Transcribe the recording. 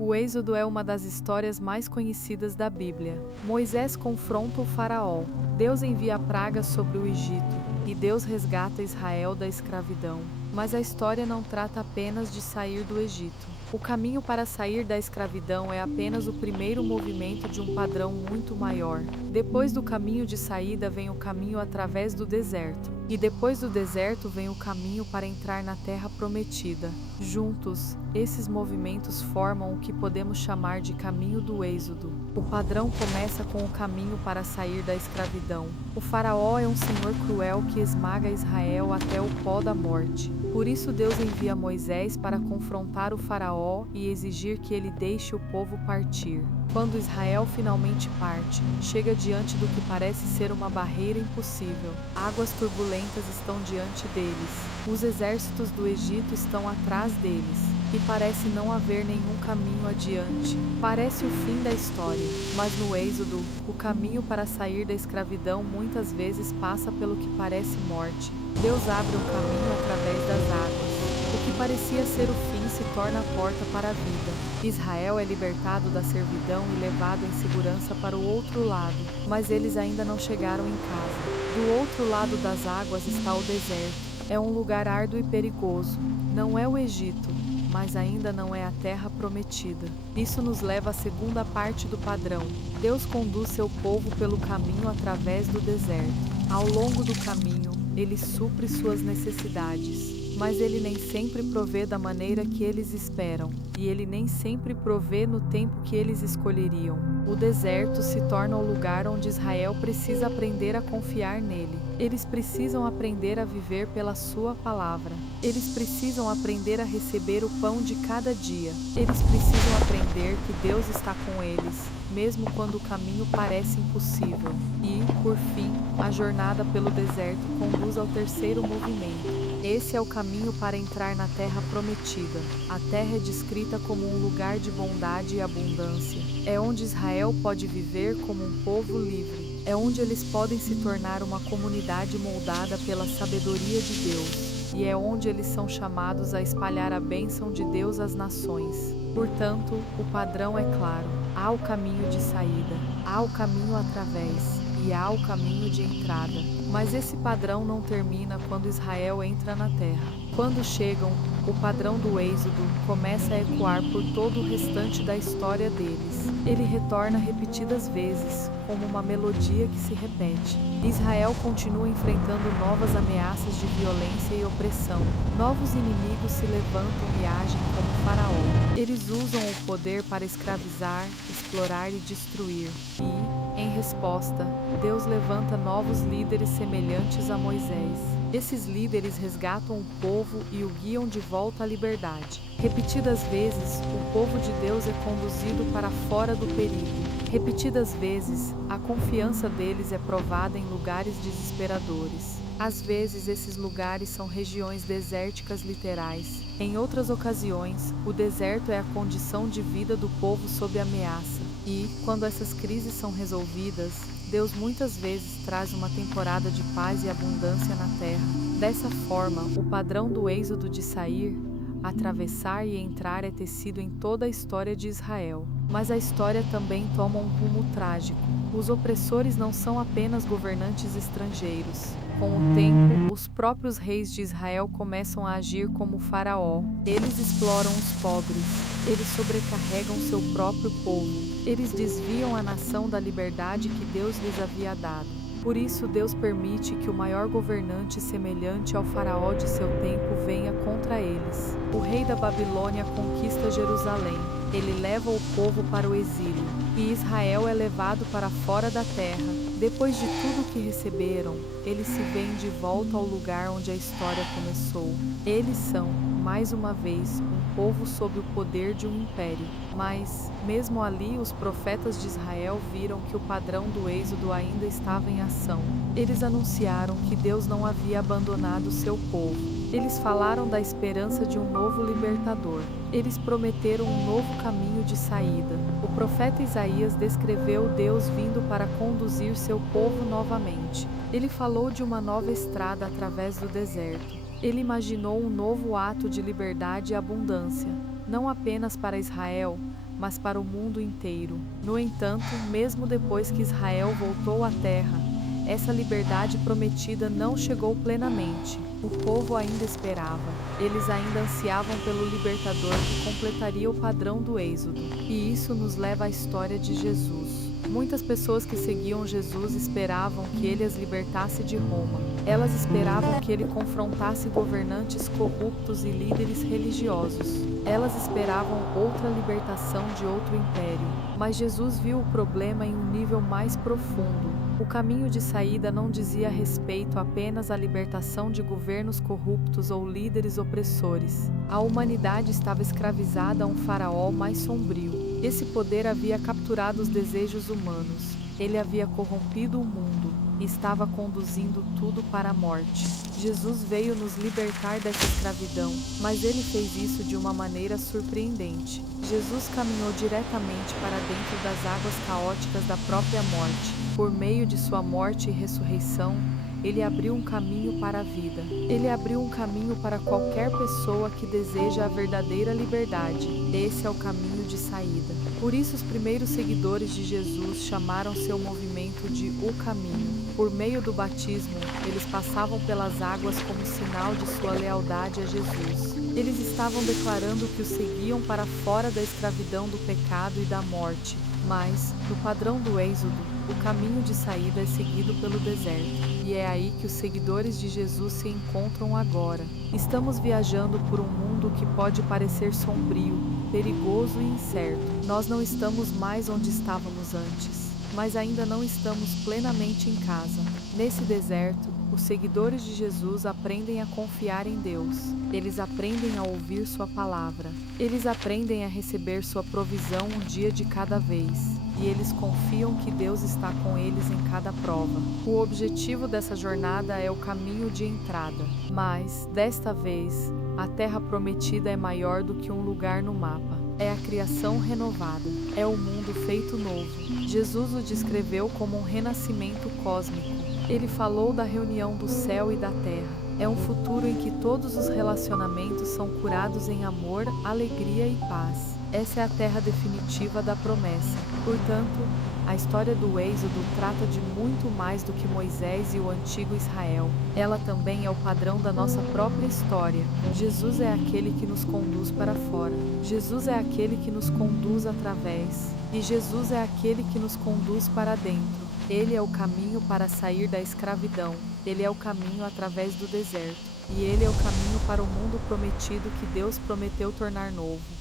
O Êxodo é uma das histórias mais conhecidas da Bíblia. Moisés confronta o faraó, Deus envia pragas sobre o Egito, e Deus resgata Israel da escravidão. Mas a história não trata apenas de sair do Egito. O caminho para sair da escravidão é apenas o primeiro movimento de um padrão muito maior. Depois do caminho de saída vem o caminho através do deserto. E depois do deserto vem o caminho para entrar na terra prometida. Juntos, esses movimentos formam o que podemos chamar de caminho do Êxodo. O padrão começa com o caminho para sair da escravidão. O faraó é um senhor cruel que esmaga Israel até o pó da morte. Por isso Deus envia Moisés para confrontar o faraó e exigir que ele deixe o povo partir. Quando Israel finalmente parte, chega diante do que parece ser uma barreira impossível. Águas turbulentas estão diante deles. Os exércitos do Egito estão atrás deles. E parece não haver nenhum caminho adiante. Parece o fim da história. Mas no Êxodo, o caminho para sair da escravidão muitas vezes passa pelo que parece morte. Deus abre um caminho através das águas. O que parecia ser o fim se torna a porta para a vida. Israel é libertado da servidão e levado em segurança para o outro lado, mas eles ainda não chegaram em casa. Do outro lado das águas está o deserto. É um lugar árduo e perigoso. Não é o Egito, mas ainda não é a terra prometida. Isso nos leva à segunda parte do padrão. Deus conduz seu povo pelo caminho através do deserto. Ao longo do caminho, ele supre suas necessidades. Mas ele nem sempre provê da maneira que eles esperam, e ele nem sempre provê no tempo que eles escolheriam. O deserto se torna o lugar onde Israel precisa aprender a confiar nele. Eles precisam aprender a viver pela sua palavra. Eles precisam aprender a receber o pão de cada dia. Eles precisam aprender que Deus está com eles, mesmo quando o caminho parece impossível. E, por fim, a jornada pelo deserto conduz ao terceiro movimento. Esse é o caminho para entrar na terra prometida. A terra é descrita como um lugar de bondade e abundância. É onde Israel pode viver como um povo livre. É onde eles podem se tornar uma comunidade moldada pela sabedoria de Deus. E é onde eles são chamados a espalhar a bênção de Deus às nações. Portanto, o padrão é claro. Há o caminho de saída, há o caminho através e há o caminho de entrada. Mas esse padrão não termina quando Israel entra na terra. Quando chegam, o padrão do Êxodo começa a ecoar por todo o restante da história deles. Ele retorna repetidas vezes, como uma melodia que se repete. Israel continua enfrentando novas ameaças de violência e opressão. Novos inimigos se levantam e agem como Faraó. Eles usam o poder para escravizar, explorar e destruir. E, em resposta, Deus levanta novos líderes semelhantes a Moisés. Esses líderes resgatam o povo e o guiam de volta à liberdade. Repetidas vezes, o povo de Deus é conduzido para fora do perigo. Repetidas vezes, a confiança deles é provada em lugares desesperadores. Às vezes, esses lugares são regiões desérticas literais. Em outras ocasiões, o deserto é a condição de vida do povo sob ameaça. E, quando essas crises são resolvidas, Deus muitas vezes traz uma temporada de paz e abundância na terra. Dessa forma, o padrão do Êxodo de sair, atravessar e entrar é tecido em toda a história de Israel. Mas a história também toma um rumo trágico. Os opressores não são apenas governantes estrangeiros. Com o tempo, os próprios reis de Israel começam a agir como Faraó. Eles exploram os pobres. Eles sobrecarregam seu próprio povo. Eles desviam a nação da liberdade que Deus lhes havia dado. Por isso, Deus permite que o maior governante semelhante ao faraó de seu tempo venha contra eles. O rei da Babilônia conquista Jerusalém. Ele leva o povo para o exílio, e Israel é levado para fora da terra. Depois de tudo que receberam, eles se veem de volta ao lugar onde a história começou. Eles são, mais uma vez, um povo sob o poder de um império. Mas, mesmo ali, os profetas de Israel viram que o padrão do Êxodo ainda estava em ação. Eles anunciaram que Deus não havia abandonado seu povo. Eles falaram da esperança de um novo libertador. Eles prometeram um novo caminho de saída. O profeta Isaías descreveu Deus vindo para conduzir seu povo novamente. Ele falou de uma nova estrada através do deserto. Ele imaginou um novo ato de liberdade e abundância, não apenas para Israel, mas para o mundo inteiro. No entanto, mesmo depois que Israel voltou à terra, essa liberdade prometida não chegou plenamente. O povo ainda esperava. Eles ainda ansiavam pelo libertador que completaria o padrão do Êxodo. E isso nos leva à história de Jesus. Muitas pessoas que seguiam Jesus esperavam que ele as libertasse de Roma. Elas esperavam que ele confrontasse governantes corruptos e líderes religiosos. Elas esperavam outra libertação de outro império. Mas Jesus viu o problema em um nível mais profundo. O caminho de saída não dizia respeito apenas à libertação de governos corruptos ou líderes opressores. A humanidade estava escravizada a um faraó mais sombrio. Esse poder havia capturado os desejos humanos. Ele havia corrompido o mundo e estava conduzindo tudo para a morte. Jesus veio nos libertar dessa escravidão, mas ele fez isso de uma maneira surpreendente. Jesus caminhou diretamente para dentro das águas caóticas da própria morte. Por meio de sua morte e ressurreição, ele abriu um caminho para a vida. Ele abriu um caminho para qualquer pessoa que deseja a verdadeira liberdade. Esse é o caminho de saída. Por isso, os primeiros seguidores de Jesus chamaram seu movimento de O Caminho. Por meio do batismo, eles passavam pelas águas como sinal de sua lealdade a Jesus. Eles estavam declarando que o seguiam para fora da escravidão do pecado e da morte. Mas, no padrão do Êxodo, o caminho de saída é seguido pelo deserto. E é aí que os seguidores de Jesus se encontram agora. Estamos viajando por um mundo que pode parecer sombrio, perigoso e incerto. Nós não estamos mais onde estávamos antes, mas ainda não estamos plenamente em casa. Nesse deserto, os seguidores de Jesus aprendem a confiar em Deus. Eles aprendem a ouvir sua palavra. Eles aprendem a receber sua provisão um dia de cada vez. E eles confiam que Deus está com eles em cada prova. O objetivo dessa jornada é o caminho de entrada. Mas, desta vez, a terra prometida é maior do que um lugar no mapa. É a criação renovada. É o mundo feito novo. Jesus o descreveu como um renascimento cósmico. Ele falou da reunião do céu e da terra. É um futuro em que todos os relacionamentos são curados em amor, alegria e paz. Essa é a terra definitiva da promessa. Portanto, a história do Êxodo trata de muito mais do que Moisés e o antigo Israel. Ela também é o padrão da nossa própria história. Jesus é aquele que nos conduz para fora. Jesus é aquele que nos conduz através. E Jesus é aquele que nos conduz para dentro. Ele é o caminho para sair da escravidão. Ele é o caminho através do deserto. E ele é o caminho para o mundo prometido que Deus prometeu tornar novo.